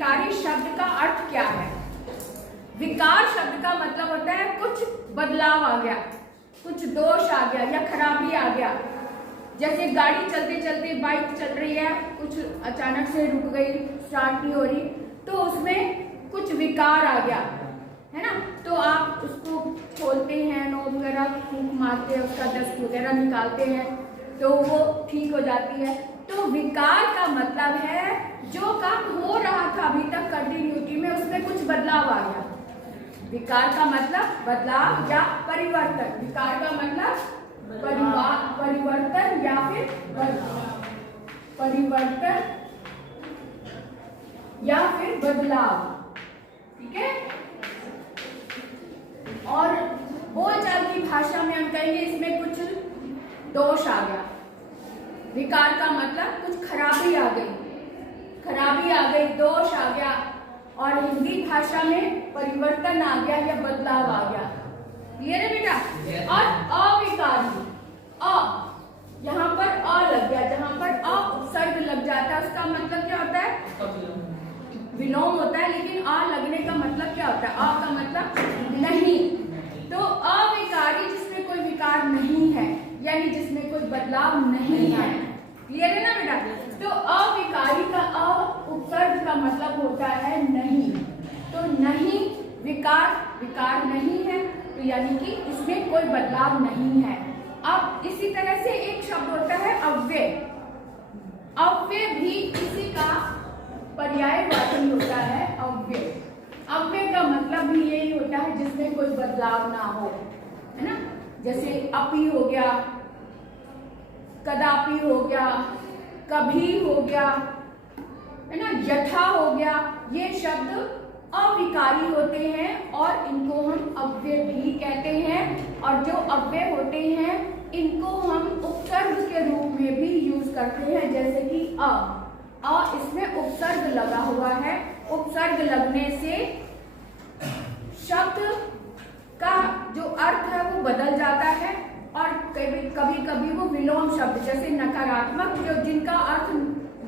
विकारी शब्द का अर्थ क्या है? विकार शब्द का मतलब होता है कुछ बदलाव आ गया, कुछ दोष आ गया या खराबी आ गया। जैसे गाड़ी चलते चलते, बाइक चल रही है, कुछ अचानक से रुक गई, स्टार्ट नहीं हो रही, तो उसमें कुछ विकार आ गया, है ना। तो आप उसको खोलते हैं, नोब वगैरह फूंक मारते हैं, उसका डस्ट वगैरह निकालते हैं तो वो ठीक हो जाती है। तो विकार का मतलब है जो काम हो रहा था अभी तक कंटिन्यूटी में, उसमें कुछ बदलाव आ गया। विकार का मतलब बदलाव या परिवर्तन। विकार का मतलब परिवर्तन या फिर परिवर्तन या फिर बदलाव, ठीक है। और बोलचाल की भाषा में हम कहेंगे इसमें कुछ दोष आ गया। विकार का मतलब कुछ खराबी आ गई, दोष आ गया। और हिंदी भाषा में परिवर्तन आ गया या बदलाव आ गया। क्लियर है बेटा? और अविकारी, यहाँ पर अ लग गया, जहां पर अ उपसर्ग लग जाता है उसका मतलब क्या होता है? विलोम होता है। लेकिन अ लगने का मतलब क्या होता है? अ का मतलब नहीं। तो अविकारी जिसमें कोई विकार नहीं है, यानी जिसमें कोई बदलाव नहीं है। क्लियर है ना बेटा? तो अविकारी का अ उपसर्ग का मतलब होता है नहीं। तो नहीं विकार नहीं है, तो यानी कि इसमें कोई बदलाव नहीं है। अब इसी तरह से एक शब्द होता है अव्यय। अव्यय भी इसी का पर्यायवाची होता है। अव्यय का मतलब भी यही होता है जिसमें कोई बदलाव ना हो, है ना। जैसे अपी हो गया, कदापि हो गया, कभी हो गया, है ना, यथा हो गया। ये शब्द अविकारी होते हैं और इनको हम अव्यय भी कहते हैं। और जो अव्यय होते हैं इनको हम उपसर्ग के रूप में भी यूज करते हैं। जैसे कि इसमें उपसर्ग लगा हुआ है। उपसर्ग लगने से शब्द का जो अर्थ है वो बदल जाता है और कभी कभी वो विलोम शब्द, जैसे नकारात्मक जो जिनका अर्थ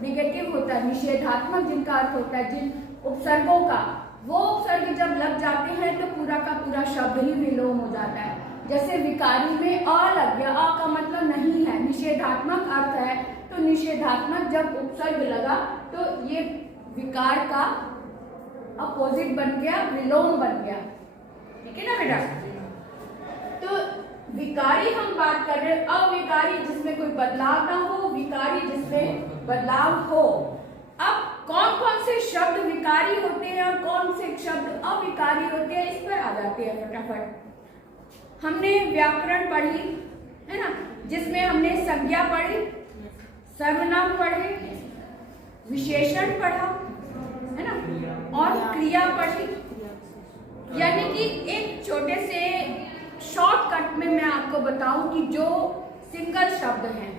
निगेटिव होता है, निषेधात्मक जिनका अर्थ होता है, जिन उपसर्गों का, वो उपसर्ग जब लग जाते हैं तो पूरा का पूरा शब्द ही विलोम हो जाता है। जैसे विकारी में अ लग गया, अ का मतलब नहीं है, निषेधात्मक अर्थ है, तो निषेधात्मक जब उपसर्ग लगा तो ये विकार का अपोजिट बन गया, विलोम बन गया। ठीक है ना बेटा? तो विकारी हम बात कर रहे हैं, अविकारी जिसमें कोई बदलाव ना हो, विकारी जिसमें बदलाव हो। अब कौन कौन से शब्द विकारी होते हैं और कौन से शब्द अविकारी होते हैं, इस पर आ जाते हैं फटाफट। हमने व्याकरण पढ़ी, है ना, जिसमें हमने संज्ञा पढ़ी, सर्वनाम पढ़े, विशेषण पढ़ा, है ना, और क्रिया पढ़ी। यानी कि एक छोटे से शॉर्टकट में मैं आपको बताऊं कि जो सिंगल शब्द हैं,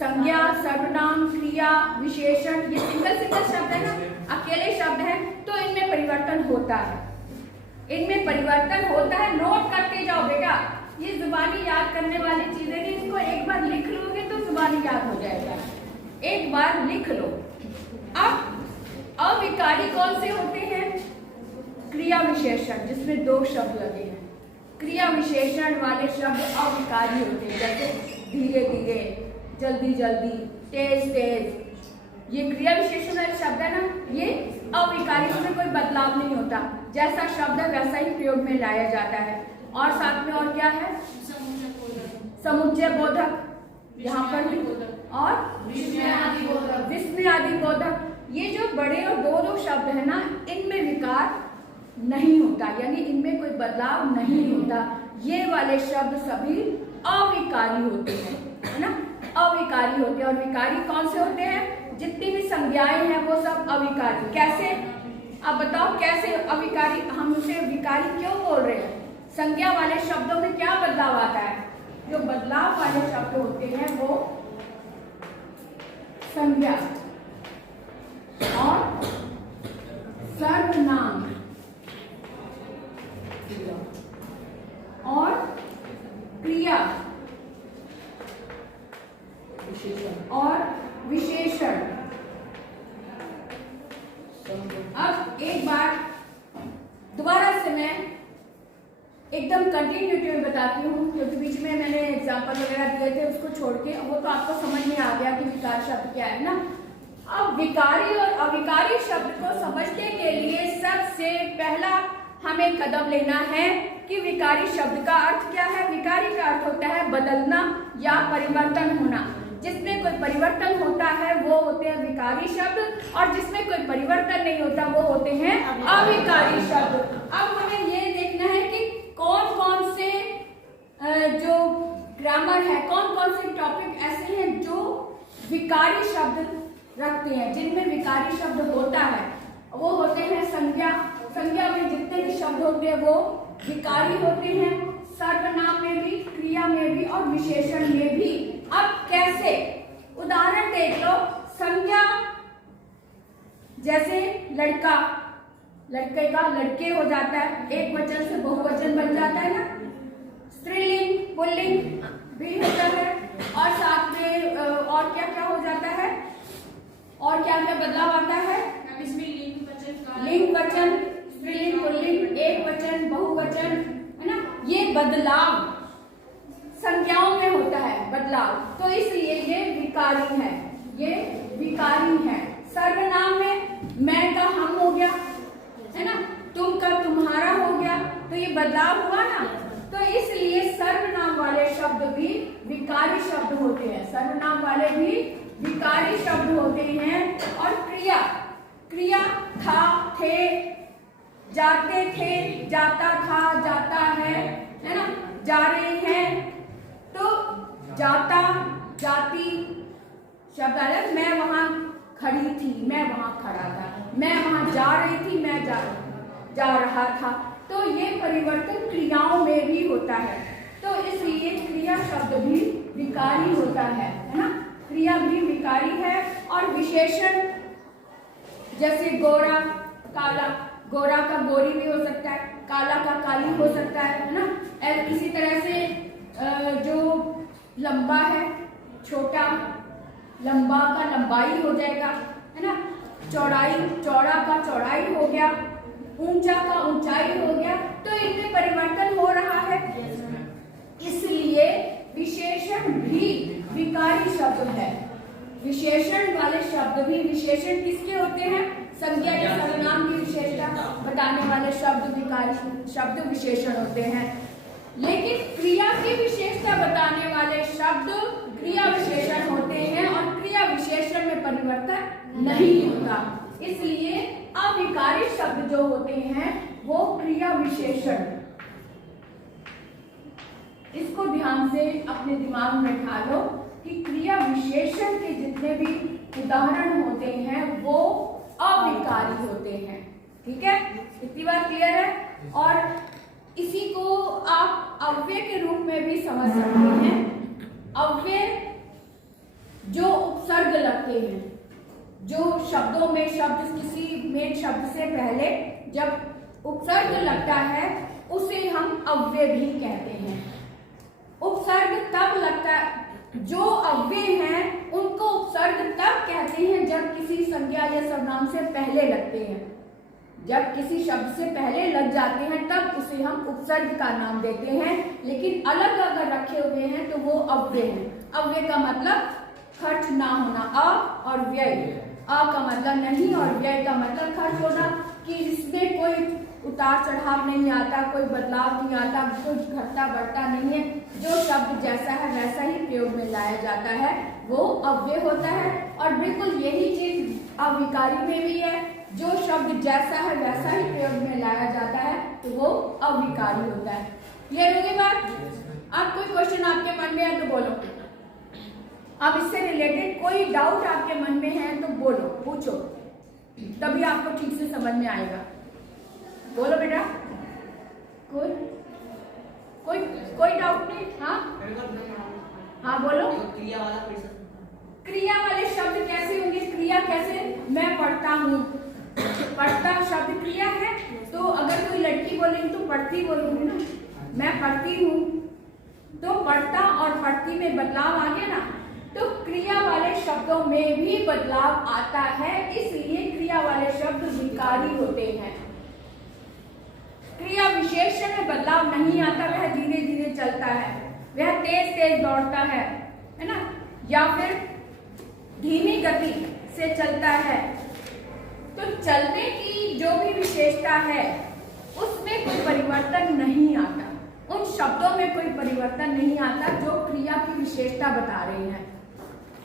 संज्ञा, सर्वनाम, क्रिया, विशेषण, ये सिंगल शब्द है ना, अकेले शब्द हैं, तो इनमें परिवर्तन होता है। नोट करते जाओ बेटा, ये जुबानी याद करने वाली चीजें नहीं, इसको एक बार लिख लोगे तो जुबानी याद हो जाएगा। एक बार लिख लो। अब अविकारी कौन से होते हैं? क्रिया विशेषण, जिसमें दो शब्द लगे हैं। क्रिया विशेषण वाले शब्द अविकारी होते हैं, जैसे धीरे धीरे, जल्दी जल्दी, तेज तेज। ये क्रिया विशेषण वाले शब्द है ना, ये अविकारी में कोई बदलाव नहीं होता, जैसा शब्द है वैसा ही प्रयोग में लाया जाता है। और साथ में और क्या है? समुच्चय बोधक, यहाँ पर भी, और विस्मय आदि बोधक। ये जो बड़े और दो शब्द है ना, इनमें विकार नहीं होता, यानी इनमें कोई बदलाव नहीं होता। ये वाले शब्द सभी अविकारी होते हैं, है ना, अविकारी होते हैं। और विकारी कौन से होते हैं? जितनी भी संज्ञाएं हैं वो सब अविकारी। कैसे? अब बताओ कैसे अविकारी? हम उसे विकारी क्यों बोल रहे हैं? संज्ञा वाले शब्दों में क्या बदलाव आता है? जो बदलाव वाले शब्द होते हैं वो संज्ञा और सर्वनाम और क्रिया और विशेषण। अब मैं एकदम कंटिन्यूटी में बताती हूँ, क्योंकि बीच में मैंने एग्जाम्पल वगैरह दिए थे, उसको छोड़ के वो तो आपको समझ में आ गया कि विकार शब्द क्या है ना। अब विकारी और अविकारी शब्द को समझने के लिए सबसे पहला हमें कदम लेना है कि विकारी शब्द का अर्थ क्या है। विकारी का अर्थ होता है बदलना या परिवर्तन होना। जिसमें कोई परिवर्तन होता है वो होते हैं विकारी शब्द, और जिसमें कोई परिवर्तन नहीं होता वो होते हैं अविकारी शब्द। अब हमें ये देखना है कि कौन कौन से जो ग्रामर है, कौन कौन से टॉपिक ऐसे हैं जो विकारी शब्द रखते हैं, जिनमें विकारी शब्द होता है। वो होते हैं संज्ञा। संज्ञा में जितने भी शब्द होते हैं वो विकारी होते हैं, सर्वनाम में भी, क्रिया में भी और विशेषण में भी। अब कैसे, उदाहरण देख लो। संज्ञा जैसे लड़का, लड़के का लड़के हो जाता है, एक वचन से बहुवचन बन जाता है ना। स्त्रीलिंग पुल्लिंग भी होता है, और साथ में और क्या क्या हो जाता है, और क्या क्या बदलाव आता है इसमें? लिंग वचन, स्त्रीलिंग पुल्लिंग, एक वचन बहुवचन, है ना। ये बदलाव संज्ञाओं में होता है बदलाव, तो इसलिए ये विकारी है, ये विकारी है। सर्वनाम में मैं का हम हो गया, है ना, तुम का तुम्हारा हो गया, तो ये बदलाव हुआ ना। तो इसलिए सर्वनाम वाले शब्द भी विकारी शब्द होते हैं, सर्वनाम वाले भी विकारी शब्द होते हैं। और क्रिया, क्रिया था, थे, जाते थे, जाता था, जाता है ना, जा रहे हैं। तो जाता जाती शब्द आया, मैं वहां खड़ी थी, मैं वहां खड़ा था, मैं वहां जा रही थी, मैं जा रहा था। तो ये परिवर्तन क्रियाओं में भी होता है, तो इसलिए क्रिया शब्द भी विकारी होता है ना। क्रिया भी विकारी है। और विशेषण जैसे गोरा काला, गोरा का गोरी भी हो सकता है, काला का काली हो सकता है ना। इसी तरह से जो लंबा है छोटा, लंबा का लंबाई हो जाएगा, है ना। चौड़ाई, चौड़ा का चौड़ाई हो गया, ऊंचा का ऊंचाई हो गया। तो इनमें परिवर्तन हो रहा है, इसलिए विशेषण भी विकारी शब्द है। विशेषण वाले शब्द भी, विशेषण किसके होते हैं? संज्ञा या सर्वनाम की विशेषता बताने वाले शब्द विकारी शब्द विशेषण होते हैं। लेकिन क्रिया की विशेषता बताने वाले शब्द क्रिया विशेषण होते हैं, और क्रिया विशेषण में परिवर्तन नहीं होता। इसलिए अविकारी शब्द जो होते हैं वो क्रिया विशेषण, इसको ध्यान से अपने दिमाग में बिठा लो कि क्रिया विशेषण के जितने भी उदाहरण होते हैं वो अविकारी होते हैं। ठीक है, इतनी बात क्लियर है। और इसी को आप अव्यय के रूप में भी समझ सकते हैं। अव्यय जो उपसर्ग लगते हैं, जो शब्दों में शब्द किसी मेन शब्द से पहले जब उपसर्ग लगता है उसे हम अव्यय भी कहते हैं। उपसर्ग तब लगता है, जो अव्यय हैं उनको उपसर्ग तब कहते हैं जब किसी संज्ञा या सर्वनाम से पहले लगते हैं। जब किसी शब्द से पहले लग जाते हैं तब उसे हम उपसर्ग का नाम देते हैं। लेकिन अलग अगर रखे हुए हैं तो वो अव्यय हैं। अव्यय का मतलब खर्च ना होना, अ और व्यय, अ का मतलब नहीं और व्यय का मतलब खर्च होना, कि इसमें कोई उतार चढ़ाव नहीं आता, कोई बदलाव नहीं आता, कुछ घटता बढ़ता नहीं है। जो शब्द जैसा है वैसा ही प्रयोग में लाया जाता है, वो अव्यय होता है। और बिल्कुल यही चीज अविकारी में भी है, जो शब्द जैसा है वैसा ही प्रयोग में लाया जाता है तो वो अविकारी होता है। क्लियर होगी बात? अब कोई क्वेश्चन आपके मन में है तो बोलो। अब इससे रिलेटेड कोई डाउट आपके मन में है तो बोलो, पूछो, तभी आपको ठीक से समझ में आएगा। बोलो बेटा, कोई कोई कोई डाउट नहीं? हाँ बोलो। क्रिया वाले शब्द कैसे होंगे? क्रिया कैसे? मैं पढ़ता हूँ, पढ़ता शब्द क्रिया है, तो अगर कोई लड़की बोलेगी तो पढ़ती बोलूंगी ना। मैं पढ़ती हूँ तो पढ़ता और पढ़ती में बदलाव आ गया ना। तो क्रिया वाले शब्दों में भी बदलाव आता है, इसलिए क्रिया वाले शब्द विकारी होते हैं। क्रिया विशेषण में बदलाव नहीं आता, वह धीरे धीरे चलता है, वह तेज तेज दौड़ता है ना, या फिर धीमी गति से चलता है। तो चलने की जो भी विशेषता है उसमें कोई परिवर्तन नहीं आता, उन शब्दों में कोई परिवर्तन नहीं आता जो क्रिया की विशेषता बता रही है।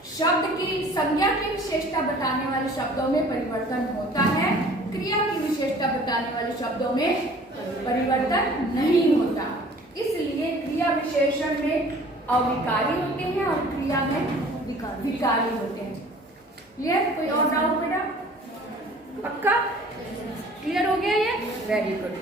शब्द की संज्ञा की विशेषता बताने वाले शब्दों में परिवर्तन होता है, क्रिया की विशेषता बताने वाले शब्दों में परिवर्तन नहीं होता। इसलिए क्रिया विशेषण में अविकारी होते हैं और क्रिया में विकारी होते हैं। क्लियर? कोई और डाउट बेटा? पक्का क्लियर हो गया ये? Very good.